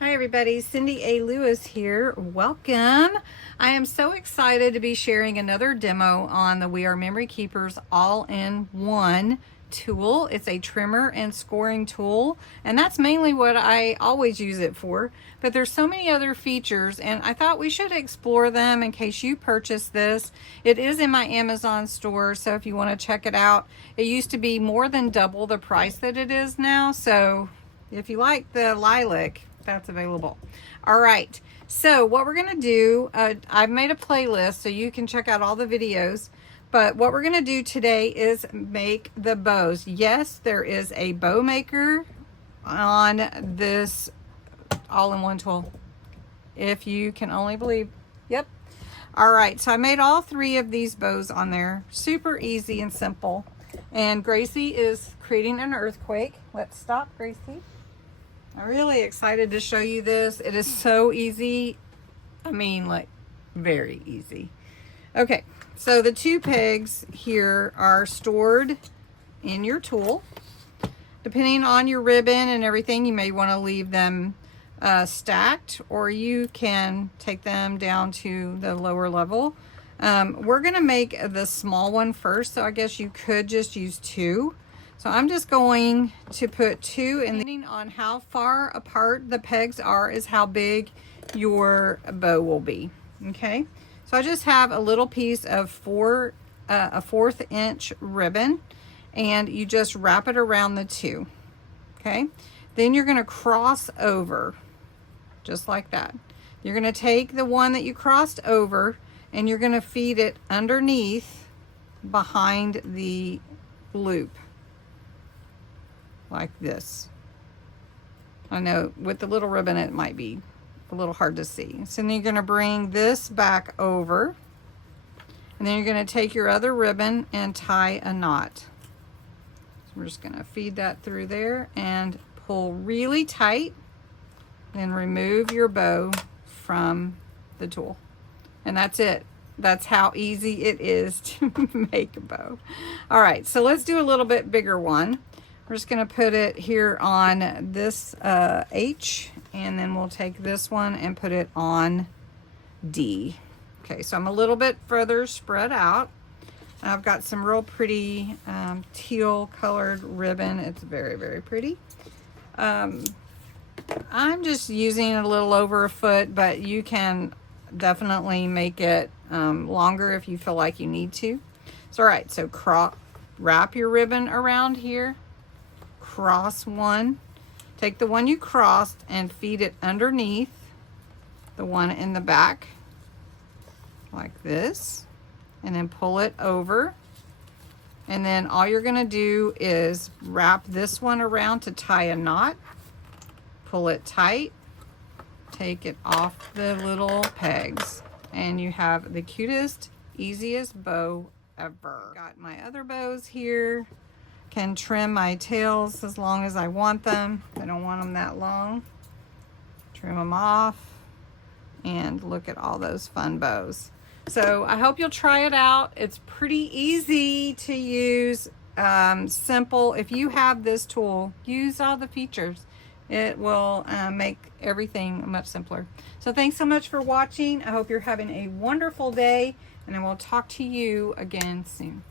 Hi everybody, Cindy A. Lewis here. Welcome. I am so excited to be sharing another demo on the We Are Memory Keepers all-in-one tool. It's a trimmer and scoring tool, and that's mainly what I always use it for. But there's so many other features, and I thought we should explore them in case you purchase this. It is in my Amazon store, so if you want to check it out. It used to be more than double the price that it is now, so if you like the lilac, that's available. All right, so what we're gonna do, I've made a playlist so you can check out all the videos, but what we're gonna do today is make the bows. Yes, there is a bow maker on this all-in-one tool, if you can only believe. Yep. All right, so I made all three of these bows on there. Super easy and simple. And Gracie is creating an earthquake. Let's stop, Gracie. I'm really excited to show you this. It is so easy. I mean, like, very easy. Okay, so the two pegs here are stored in your tool. Depending on your ribbon and everything, you may want to leave them stacked, or you can take them down to the lower level. We're going to make the small one first, so I guess you could just use two. So I'm just going to put two, and depending on how far apart the pegs are is how big your bow will be. Okay, so I just have a little piece of a 1/4 inch ribbon, and you just wrap it around the two. Okay, then you're going to cross over just like that. You're going to take the one that you crossed over and you're going to feed it underneath behind the loop. Like this. I know with the little ribbon it might be a little hard to see. So then you're going to bring this back over, and then you're going to take your other ribbon and tie a knot. So we're just going to feed that through there and pull really tight, then remove your bow from the tool. And that's it. That's how easy it is to make a bow. All right, so let's do a little bit bigger one. We're just going to put it here on this H, and then we'll take this one and put it on D. Okay, so I'm a little bit further spread out. I've got some real pretty teal colored ribbon. It's very, very pretty. I'm just using a little over a foot, but you can definitely make it longer if you feel like you need to. So, all right, so wrap your ribbon around here. Cross one, take the one you crossed and feed it underneath the one in the back like this, and then pull it over, and then all you're going to do is wrap this one around to tie a knot, pull it tight, take it off the little pegs, and you have the cutest, easiest bow ever. Got my other bows here. Can trim my tails as long as I want them. I don't want them that long. Trim them off, and look at all those fun bows. So I hope you'll try it out. It's pretty easy to use, simple. If you have this tool, use all the features. It will make everything much simpler. So thanks so much for watching. I hope you're having a wonderful day, and I will talk to you again soon.